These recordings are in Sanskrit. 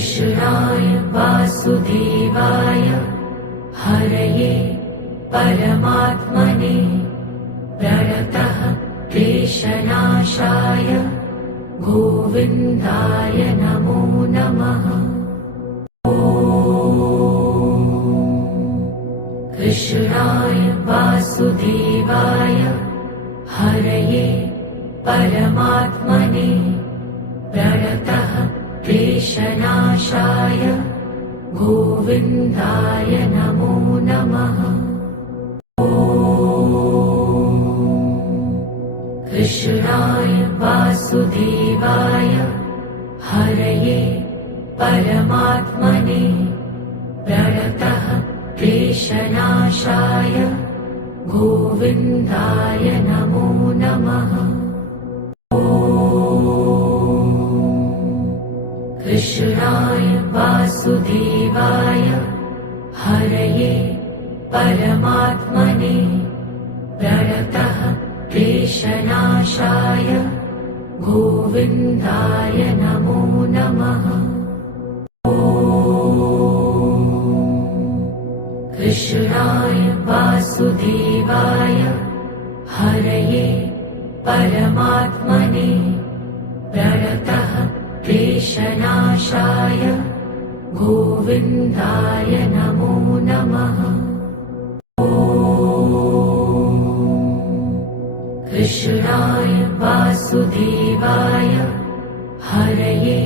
कृष्णाय वासुदेवाय हरये परमात्मने प्रणतः क्लेशनाशाय गोविन्दाय नमो नमः। कृष्णाय वासुदेवाय हरये परमात्मने प्रणतः क्लेशनाशाय गोविन्दाय नमो नमः। कृष्णाय वासुदेवाय हरये परमात्मने प्रणतः क्लेशनाशाय गोविन्दाय नमो नमः। कृष्णाय वासुदेवाय हरये परमात्मने प्रणतः क्लेशनाशाय गोविन्दाय नमो नमः। कृष्णाय वासुदेवाय हरये परमात्मने प्रणतः क्लेशनाशाय गोविन्दाय नमो नमः। कृष्णाय वासुदेवाय हरये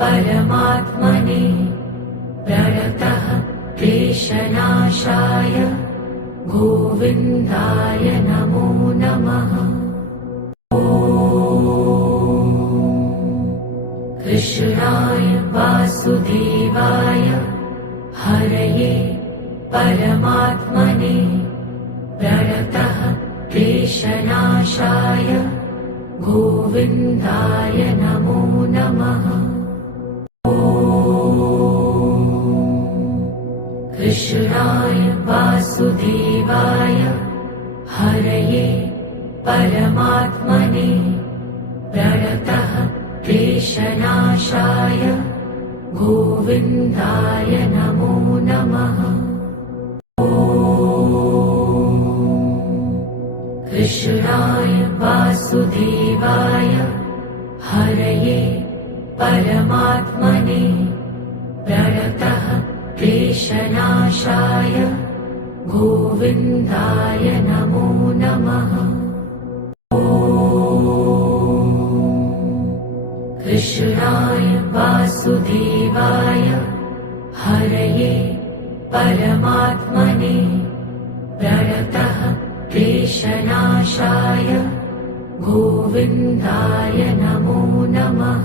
परमात्मने प्रणतः क्लेशनाशाय गोविन्दाय नमो नमः। कृष्णाय वासुदेवाय हरये परमात्मने प्रणतः क्लेशनाशाय गोविन्दाय नमो नमः। कृष्णाय वासुदेवाय हरये परमात्मने प्रणतः क्लेशनाशाय गोविन्दाय नमो नमः। कृष्णाय वासुदेवाय हरये परमात्मने प्रणतः क्लेशनाशाय गोविन्दाय नमो नमः। कृष्णाय वासुदेवाय हरये परमात्मने प्रणतः क्लेशनाशाय गोविन्दाय नमो नमः।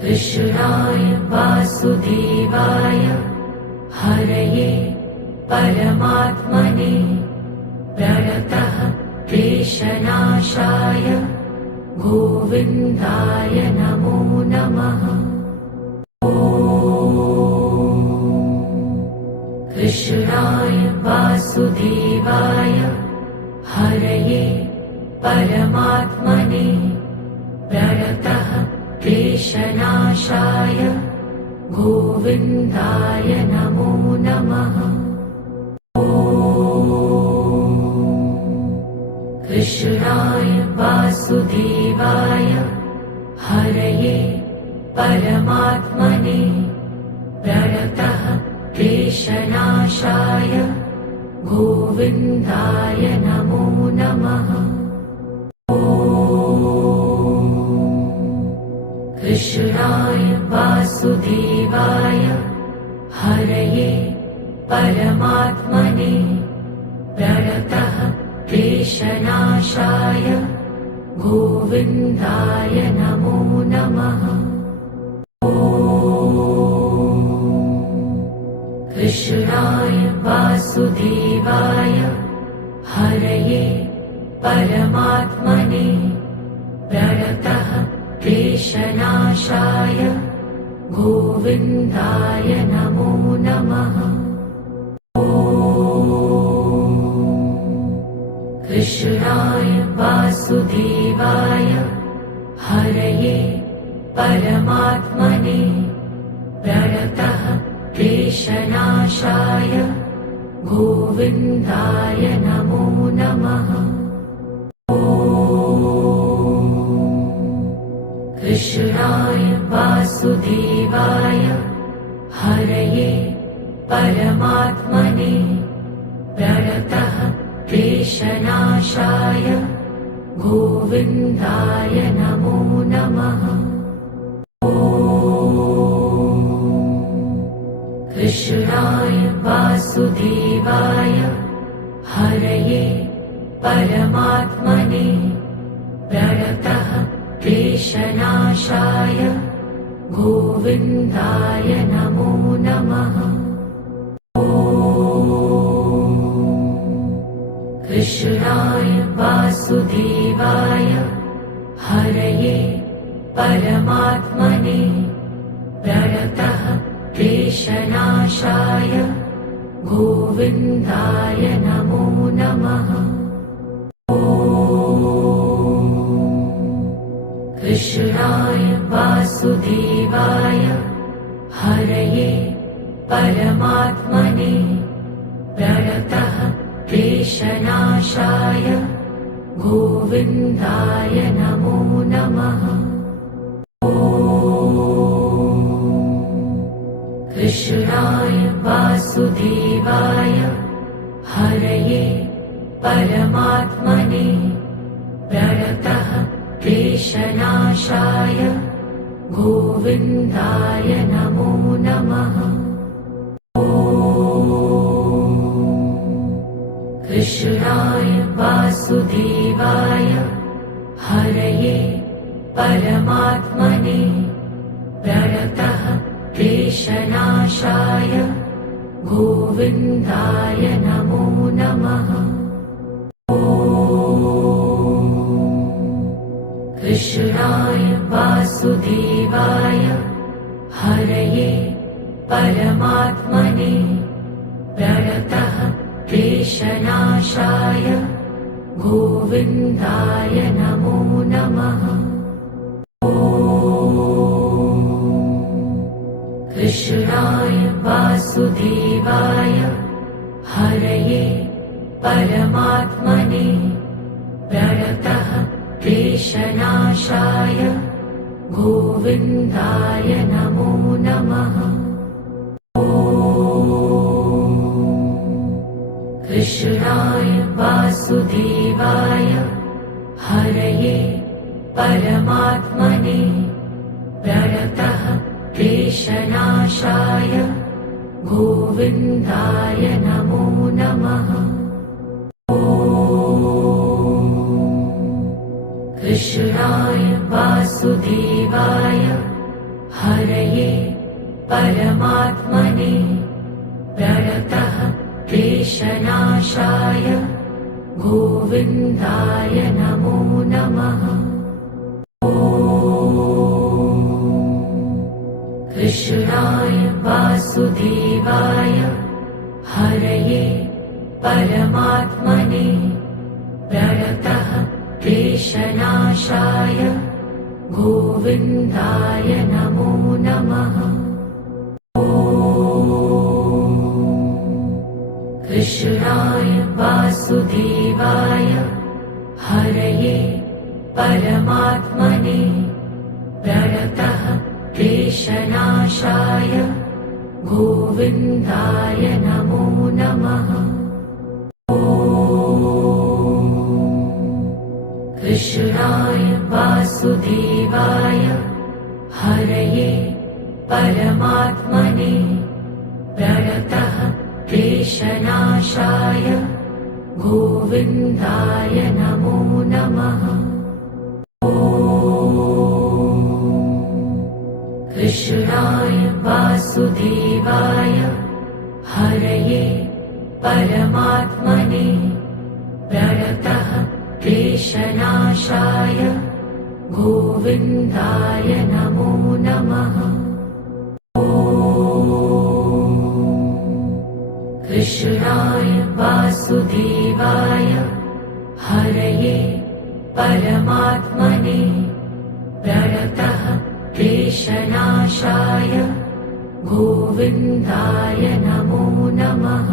कृष्णाय वासुदेवाय हरये परमात्मने प्रणतः क्लेशनाशाय गोविन्दाय नमो नमः। कृष्णाय वासुदेवाय हरये परमात्मने प्रणतः क्लेशनाशाय गोविन्दाय नमो नमः। कृष्णाय वासुदेवाय हरये परमात्मने प्रणतः क्लेशनाशाय गोविन्दाय नमो नमः। कृष्णाय वासुदेवाय हरये परमात्मने प्रणतः क्लेशनाशाय गोविन्दाय नमो नमः। कृष्णाय वासुदेवाय हरये परमात्मने प्रणतः क्लेशनाशाय गोविन्दाय नमो नमः। कृष्णाय वासुदेवाय हरये परमात्मने प्रणतः क्लेशनाशाय गोविन्दाय नमो नमः। कृष्णाय वासुदेवाय हरये परमात्मने प्रणतः क्लेशनाशाय गोविन्दाय नमो नमः। कृष्णाय वासुदेवाय हरये परमात्मने प्रणतः क्लेशनाशाय गोविन्दाय नमो नमः। कृष्णाय वासुदेवाय हरये परमात्मने प्रणतः क्लेशनाशाय गोविन्दाय नमो नमः। कृष्णाय वासुदेवाय हरये परमात्मने प्रणतः क्लेशनाशाय गोविन्दाय नमो नमः। कृष्णाय वासुदेवाय हरये परमात्मने प्रणतः क्लेशनाशाय गोविन्दाय नमो नमः। कृष्णाय वासुदेवाय हरये परमात्मने प्रणतः क्लेशनाशाय गोविन्दाय नमो नमः। कृष्णाय वासुदेवाय हरये परमात्मने प्रणतः क्लेशनाशाय गोविन्दाय नमो नमः। कृष्णाय वासुदेवाय हरये परमात्मने प्रणतः क्लेशनाशाय गोविन्दाय नमो नमः। कृष्णाय वासुदेवाय हरये परमात्मने प्रणतः क्लेशनाशाय गोविन्दाय नमो नमः। कृष्णाय वासुदेवाय हरये परमात्मने प्रणतः क्लेशनाशाय गोविन्दाय नमो नमः। कृष्णाय वासुदेवाय हरये परमात्मने प्रणतः क्लेशनाशाय गोविन्दाय नमो नमः। कृष्णाय वासुदेवाय हरये परमात्मने प्रणतः क्लेशनाशाय गोविन्दाय नमो नमः। कृष्णाय वासुदेवाय हरये परमात्मने प्रणतः क्लेशनाशाय गोविन्दाय नमो नमः। कृष्णाय वासुदेवाय हरये परमात्मने प्रणतः क्लेशनाशाय गोविन्दाय नमो नमः। कृष्णाय वासुदेवाय हरये परमात्मने प्रणतः क्लेशनाशाय गोविन्दाय नमो नमः।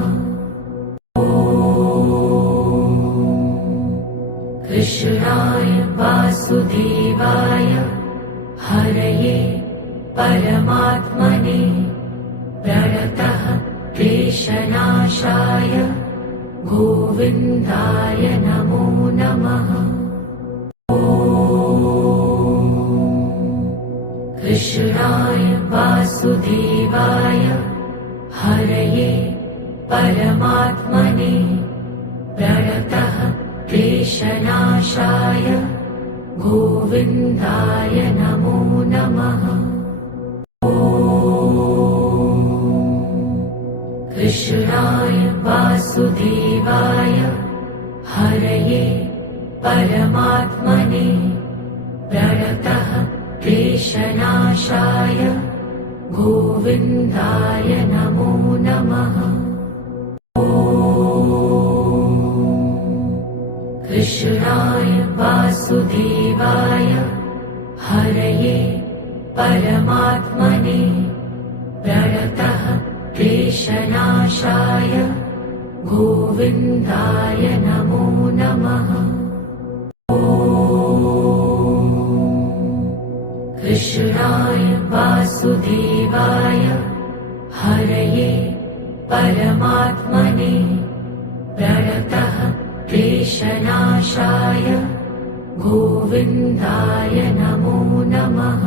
कृष्णाय वासुदेवाय हरये परमात्मने प्रणतः क्लेशनाशाय गोविन्दाय नमो नमः। कृष्णाय वासुदेवाय हरये परमात्मने प्रणतः क्लेशनाशाय गोविन्दाय नमो नमः। कृष्णाय वासुदेवाय हरये परमात्मने प्रणतः क्लेशनाशाय गोविन्दाय नमो नमः। कृष्णाय वासुदेवाय हरये परमात्मने प्रणतः क्लेशनाशाय गोविन्दाय नमो नमः। कृष्णाय वासुदेवाय हरये परमात्मने प्रणतः क्लेशनाशाय गोविन्दाय नमो नमः।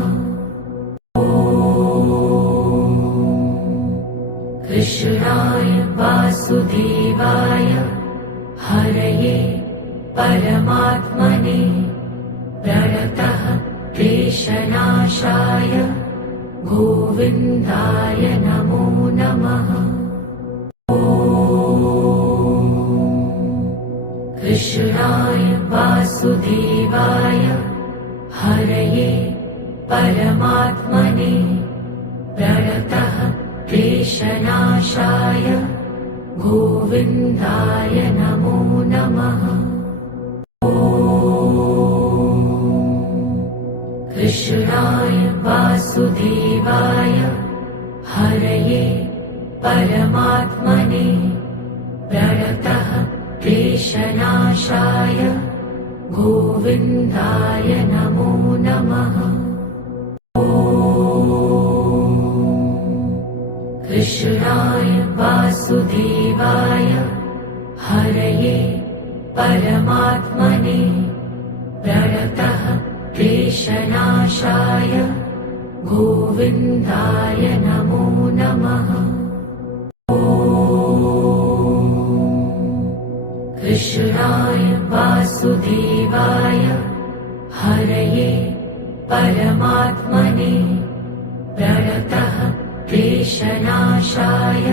कृष्णाय वासुदेवाय हरये परमात्मने प्रणतः क्लेशनाशाय गोविन्दाय नमो नमः। कृष्णाय वासुदेवाय हरये परमात्मने प्रणतः क्लेशनाशाय गोविन्दाय नमो नमः। कृष्णाय वासुदेवाय हरये परमात्मने प्रणतः क्लेशनाशाय गोविन्दाय नमो नमः। कृष्णाय वासुदेवाय हरये परमात्मने प्रणतः क्लेशनाशाय गोविन्दाय नमो नमः। कृष्णाय वासुदेवाय हरये परमात्मने प्रणतः क्लेशनाशाय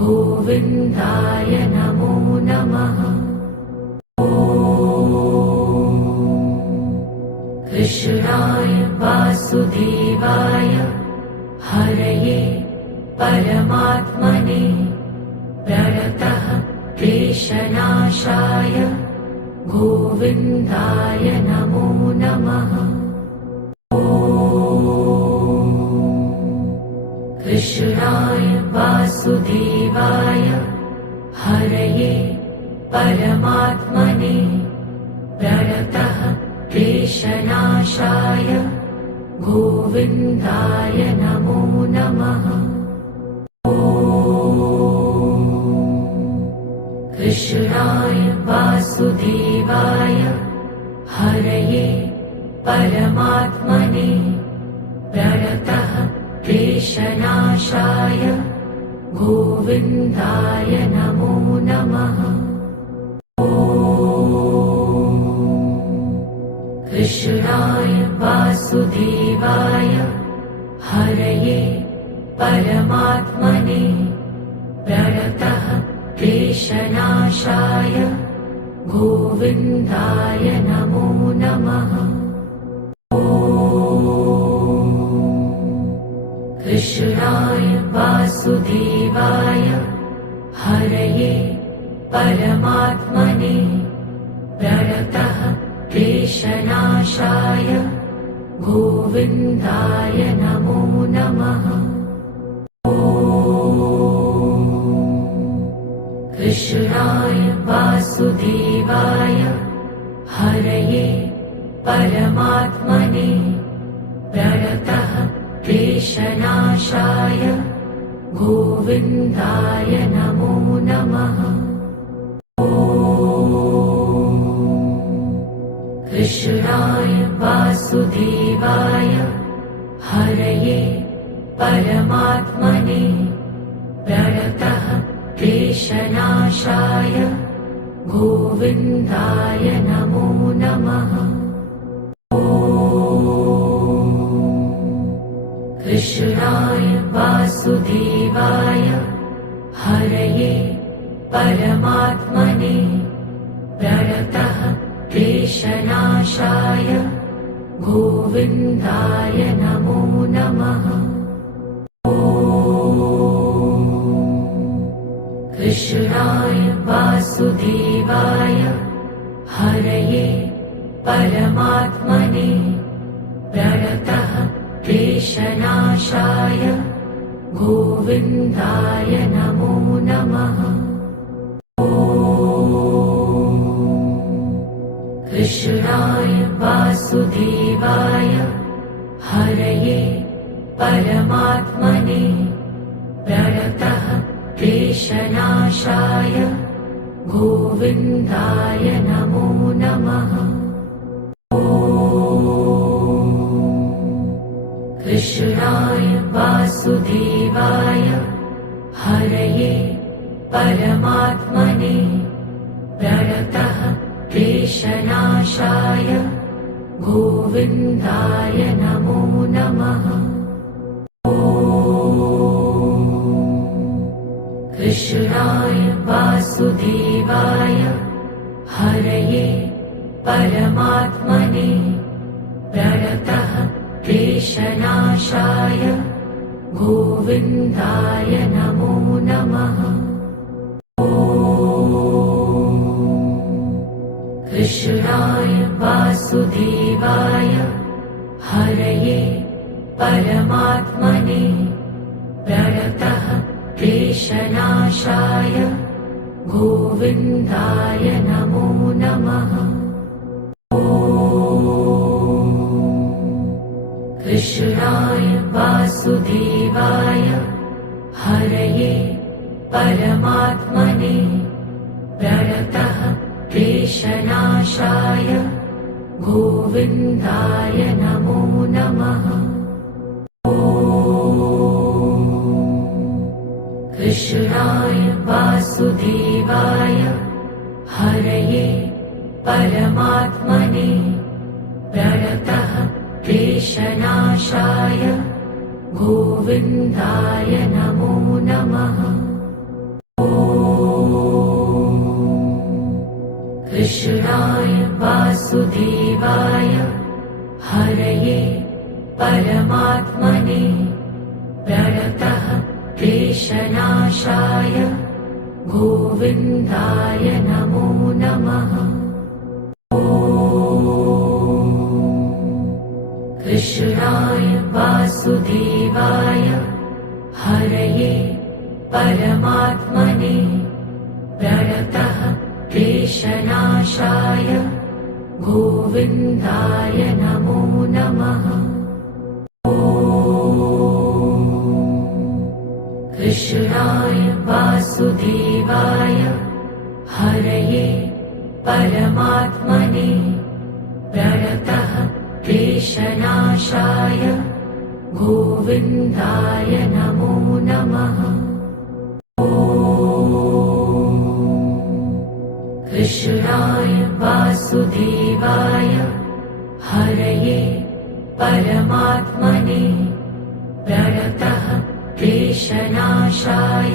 गोविन्दाय नमो नमः। कृष्णाय वासुदेवाय हरये परमात्मने प्रणतः क्लेशनाशाय गोविन्दाय नमो नमः। कृष्णाय वासुदेवाय हरये परमात्मने प्रणतः क्लेशनाशाय गोविन्दाय नमो नमः। कृष्णाय वासुदेवाय हरये परमात्मने प्रणतः क्लेशनाशाय गोविन्दाय नमो नमः। कृष्णाय वासुदेवाय हरये परमात्मने प्रणतः क्लेशनाशाय गोविन्दाय नमो नमः। कृष्णाय वासुदेवाय हरये परमात्मने प्रणतः क्लेशनाशाय गोविन्दाय नमो नमः। कृष्णाय वासुदेवाय हरये परमात्मने प्रणतः क्लेशनाशाय गोविन्दाय नमो नमः। कृष्णाय वासुदेवाय हरये परमात्मने प्रणतः क्लेशनाशाय गोविन्दाय नमो नमः। कृष्णाय वासुदेवाय हरये परमात्मने प्रणतः क्लेशनाशाय गोविन्दाय नमो नमः। कृष्णाय वासुदेवाय हरये परमात्मने प्रणतः क्लेशनाशाय गोविन्दाय नमो नमः। कृष्णाय वासुदेवाय हरये परमात्मने प्रणतः क्लेशनाशाय गोविन्दाय नमो नमः। कृष्णाय वासुदेवाय हरये परमात्मने प्रणतः क्लेशनाशाय गोविन्दाय नमो नमः। कृष्णाय वासुदेवाय हरये परमात्मने प्रणतः क्लेशनाशाय गोविन्दाय नमो नमः। कृष्णाय वासुदेवाय हरये परमात्मने प्रणतः क्लेशनाशाय गोविन्दाय नमो नमः। कृष्णाय वासुदेवाय हरये परमात्मने प्रणतः क्लेशनाशाय गोविन्दाय नमो नमः। कृष्णाय वासुदेवाय हरये परमात्मने प्रणतः क्लेशनाशाय गोविन्दाय नमो नमः। कृष्णाय वासुदेवाय हरये परमात्मने प्रणतः क्लेशनाशाय गोविन्दाय नमो नमः। कृष्णाय वासुदेवाय हरये परमात्मने प्रणतः क्लेशनाशाय गोविन्दाय नमो नमः। कृष्णाय वासुदेवाय हरये परमात्मने प्रणतः क्लेशनाशाय गोविन्दाय नमो नमः। कृष्णाय वासुदेवाय हरये परमात्मने प्रणतः क्लेशनाशाय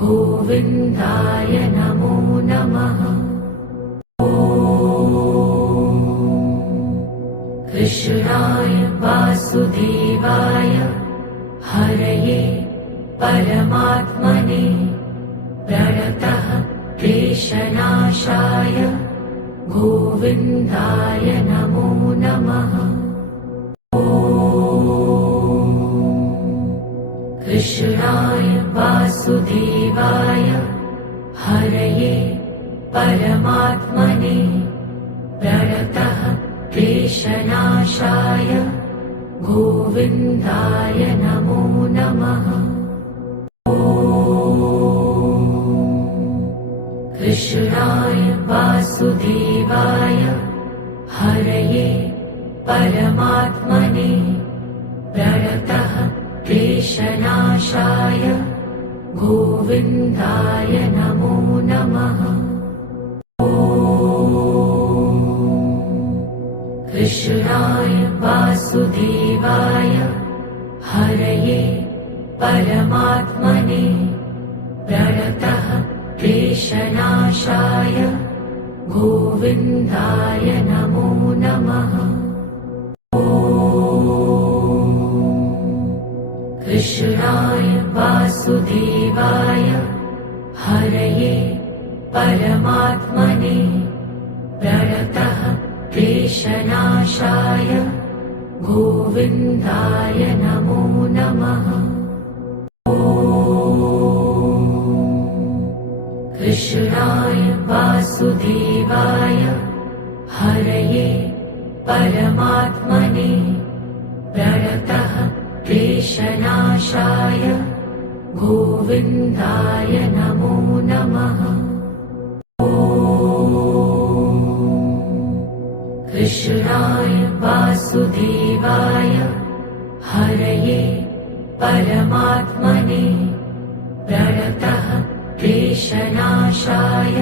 गोविन्दाय नमो नमः। कृष्णाय वासुदेवाय हरये परमात्मने प्रणतः क्लेशनाशाय गोविन्दाय नमो नमः। कृष्णाय वासुदेवाय हरये परमात्मने प्रणतः क्लेशनाशाय गोविन्दाय नमो नमः। कृष्णाय वासुदेवाय हरये परमात्मने प्रणतः क्लेशनाशाय गोविन्दाय नमो नमः। कृष्णाय वासुदेवाय हरये परमात्मने प्रणतः क्लेशनाशाय गोविन्दाय नमो नमः। कृष्णाय वासुदेवाय हरये परमात्मने प्रणतः क्लेशनाशाय गोविन्दाय नमो नमः। कृष्णाय वासुदेवाय हरये परमात्मने प्रणतः क्लेशनाशाय गोविन्दाय नमो नमः। कृष्णाय वासुदेवाय हरये परमात्मने प्रणतः क्लेशनाशाय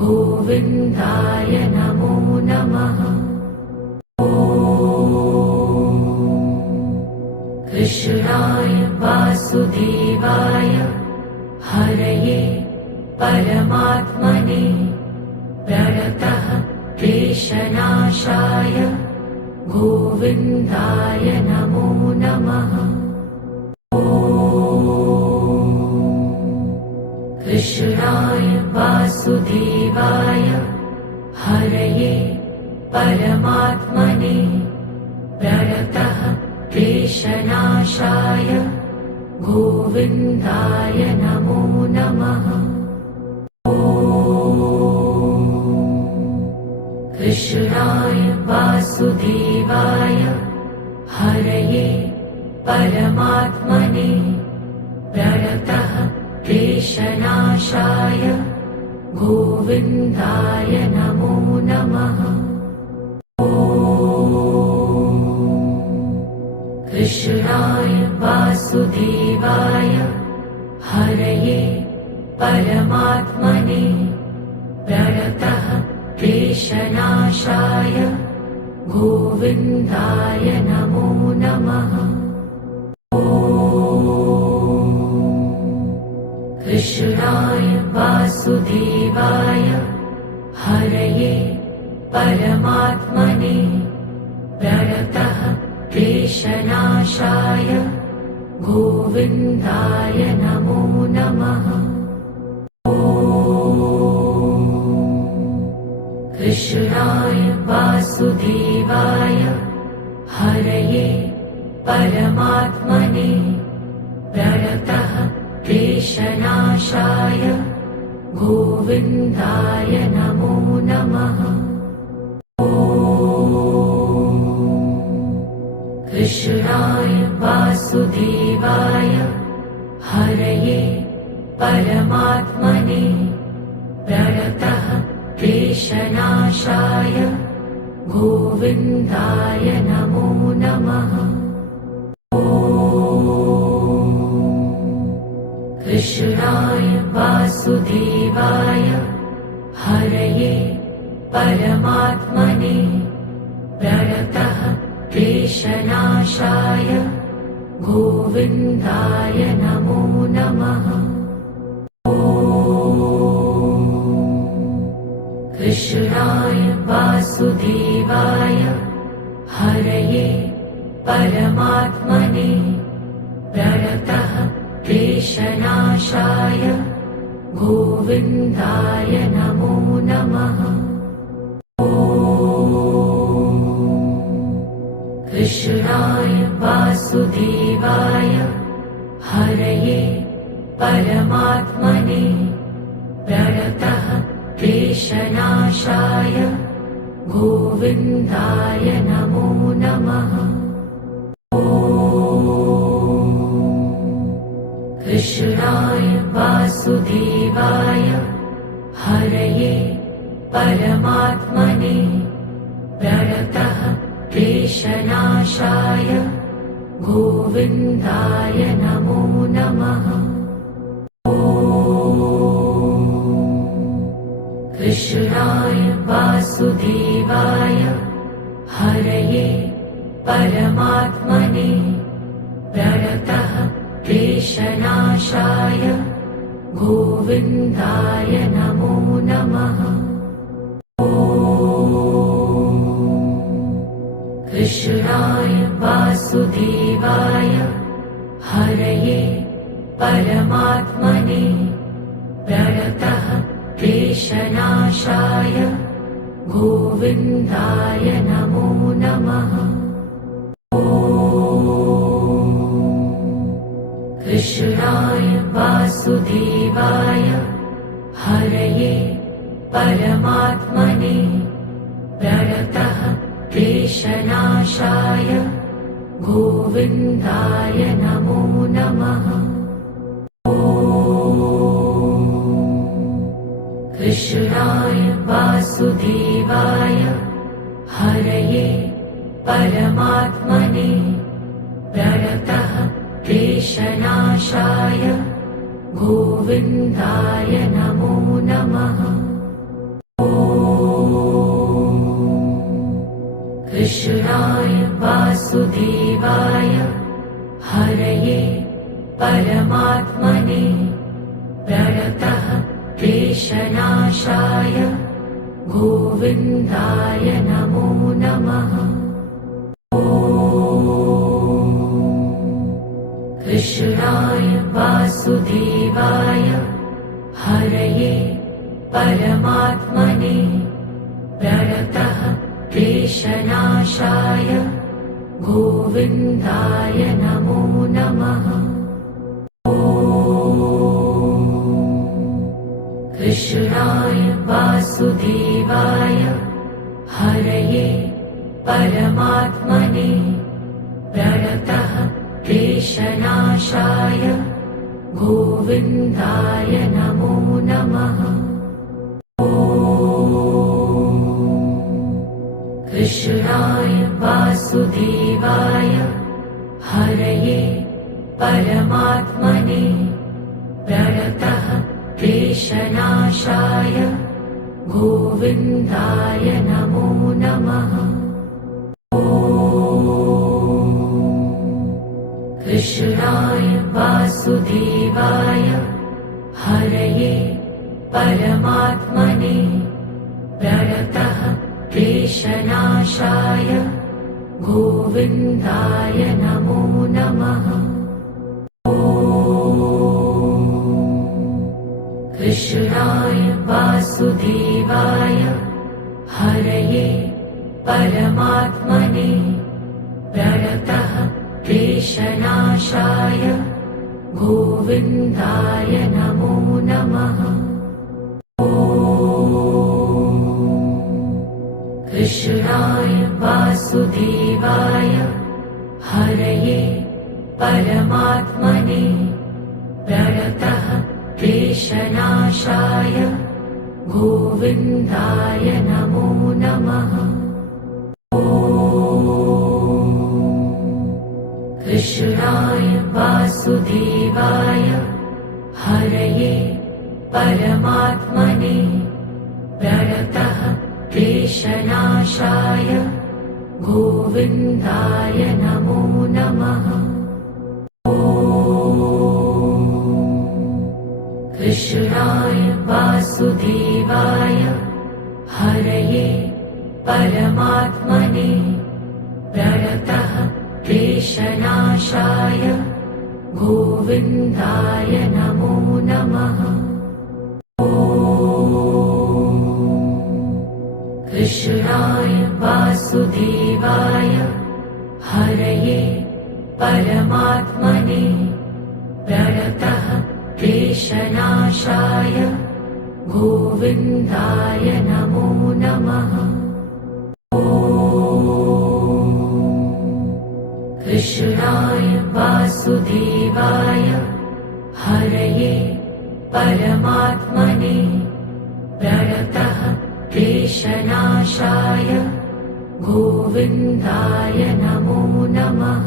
गोविन्दाय नमो नमः। कृष्णाय वासुदेवाय हरये परमात्मने प्रणतः क्लेशनाशाय गोविन्दाय नमो नमः। कृष्णाय वासुदेवाय हरये परमात्मने प्रणतः क्लेशनाशाय गोविन्दाय नमो नमः। कृष्णाय वासुदेवाय हरये परमात्मने प्रणतः क्लेशनाशाय गोविन्दाय नमो नमः। कृष्णाय वासुदेवाय हरये परमात्मने प्रणतः क्लेशनाशाय गोविन्दाय नमो नमः। कृष्णाय वासुदेवाय हरये परमात्मने प्रणतः क्लेशनाशाय गोविन्दाय नमो नमः। कृष्णाय वासुदेवाय हरये परमात्मने प्रणतः क्लेशनाशाय गोविन्दाय नमो नमः। कृष्णाय वासुदेवाय हरये परमात्मने प्रणतः क्लेशनाशाय गोविन्दाय नमो नमः। कृष्णाय वासुदेवाय हरये परमात्मने प्रणतः क्लेशनाशाय गोविन्दाय नमो नमः। कृष्णाय वासुदेवाय हरये परमात्मने प्रणतः क्लेशनाशाय गोविन्दाय नमो नमः। कृष्णाय वासुदेवाय हरये हरये परमात्मने प्रणतः क्लेशनाशाय गोविन्दाय नमो नमः। कृष्णाय वासुदेवाय हरये परमात्मने प्रणतः क्लेशनाशाय गोविन्दाय नमो नमः। कृष्णाय वासुदेवाय हरये परमात्मने प्रणतः क्लेशनाशाय गोविन्दाय नमो नमः। कृष्णाय वासुदेवाय हरये परमात्मने प्रणतः क्लेशनाशाय गोविन्दाय नमो नमः। कृष्णाय वासुदेवाय हरये परमात्मने प्रणतः क्लेशनाशाय गोविन्दाय नमो नमः। कृष्णाय वासुदेवाय हरये परमात्मने प्रणतः क्लेशनाशाय गोविन्दाय नमो नमः। कृष्णाय वासुदेवाय हरये परमात्मने प्रणतः क्लेशनाशाय गोविन्दाय नमो नमः। कृष्णाय वासुदेवाय हरये परमात्मने प्रणतः क्लेशनाशाय गोविन्दाय नमो नमः। कृष्णाय वासुदेवाय हरये परमात्मने प्रणतः क्लेशनाशाय गोविन्दाय नमो नमः। कृष्णाय वासुदेवाय हरये परमात्मने प्रणतः क्लेशनाशाय गोविन्दाय नमो नमः। कृष्णाय वासुदेवाय हरये परमात्मने प्रणतः क्लेशनाशाय गोविन्दाय नमो नमः। कृष्णाय वासुदेवाय हरये परमात्मने प्रणतः क्लेशनाशाय गोविन्दाय नमो नमः। कृष्णाय वासुदेवाय हरये परमात्मने प्रणतः क्लेशनाशाय गोविन्दाय नमो नमः। कृष्णाय वासुदेवाय हरये परमात्मने प्रणतः क्लेशनाशाय गोविन्दाय नमो नमः। कृष्णाय वासुदेवाय हरये परमात्मने प्रणतः क्लेशनाशाय गोविन्दाय नमो नमः। कृष्णाय वासुदेवाय हरये परमात्मने प्रणतः क्लेशनाशाय गोविन्दाय नमो नमः। कृष्णाय वासुदेवाय हरये परमात्मने प्रणतः क्लेशनाशाय गोविन्दाय नमो नमः।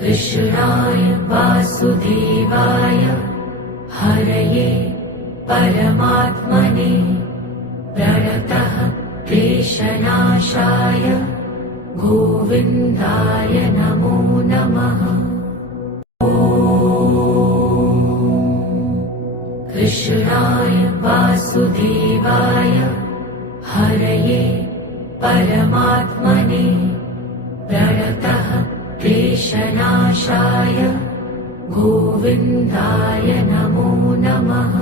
कृष्णाय वासुदेवाय हरये परमात्मने प्रणतः क्लेशनाशाय गोविन्दाय नमो नमः। कृष्णाय वासुदेवाय हरये परमात्मने प्रणतः क्लेशनाशाय गोविन्दाय नमो नमः।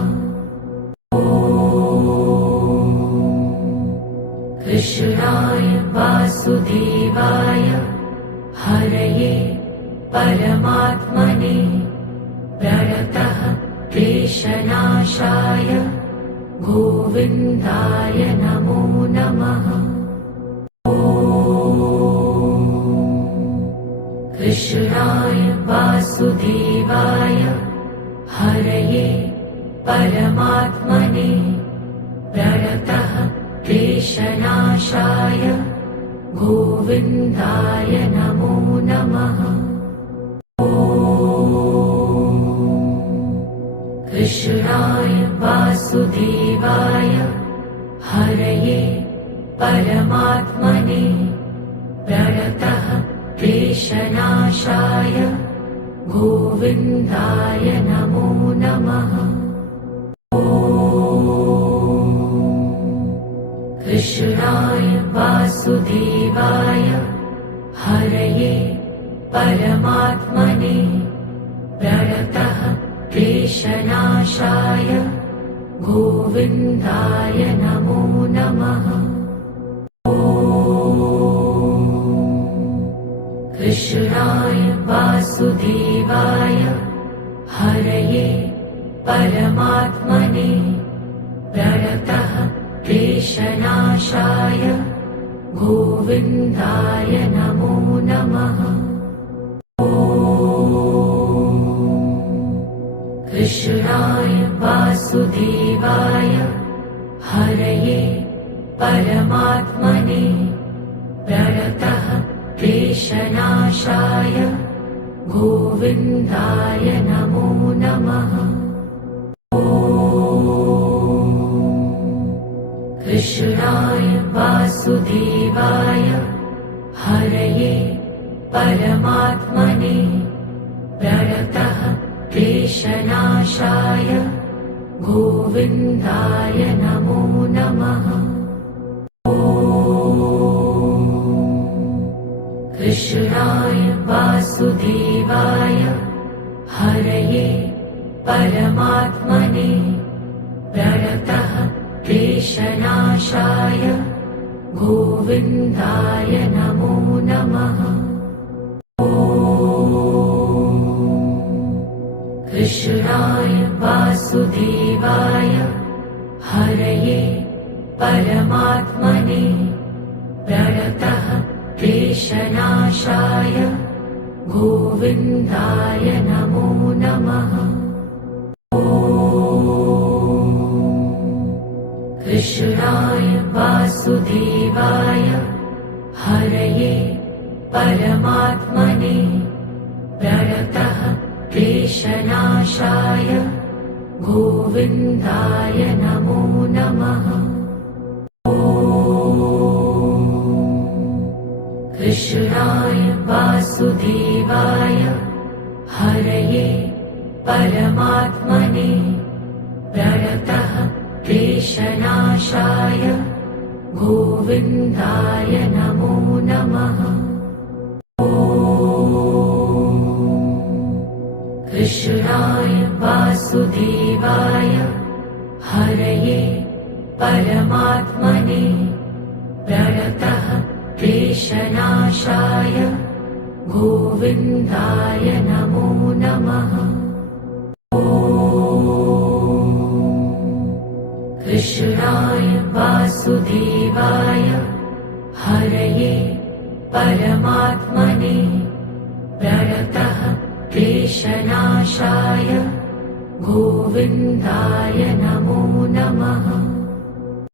कृष्णाय वासुदेवाय हरये परमात्मने प्रणतः क्लेशनाशाय गोविन्दाय नमो नमः। कृष्णाय वासुदेवाय हरये परमात्मने प्रणतः क्लेशनाशाय गोविन्दाय नमो नमः। कृष्णाय वासुदेवाय हरये परमात्मने प्रणतः क्लेशनाशाय गोविन्दाय नमो नमः। कृष्णाय वासुदेवाय हरये परमात्मने प्रणतः क्लेशनाशाय गोविन्दाय नमो नमः। कृष्णाय वासुदेवाय हरये परमात्मने प्रणतः क्लेशनाशाय गोविन्दाय नमो नमः। कृष्णाय वासुदेवाय हरये परमात्मने प्रणतः क्लेशनाशाय गोविन्दाय नमो नमः। कृष्णाय वासुदेवाय हरये परमात्मने प्रणतः क्लेशनाशाय गोविन्दाय नमो नमः। कृष्णाय वासुदेवाय हरये परमात्मने प्रणतः क्लेशनाशाय गोविन्दाय नमो नमः। कृष्णाय वासुदेवाय हरये परमात्मने प्रणतः क्लेशनाशाय गोविन्दाय नमो नमः। कृष्णाय वासुदेवाय हरये परमात्मने प्रणतः क्लेशनाशाय गोविन्दाय नमो नमः। कृष्णाय वासुदेवाय हरये परमात्मने प्रणतः क्लेशनाशाय गोविन्दाय नमो नमः। कृष्णाय वासुदेवाय हरये परमात्मने प्रणतः क्लेशनाशाय गोविन्दाय नमो नमः। कृष्णाय वासुदेवाय हरये परमात्मने प्रणतः क्लेशनाशाय गोविन्दाय नमो नमः।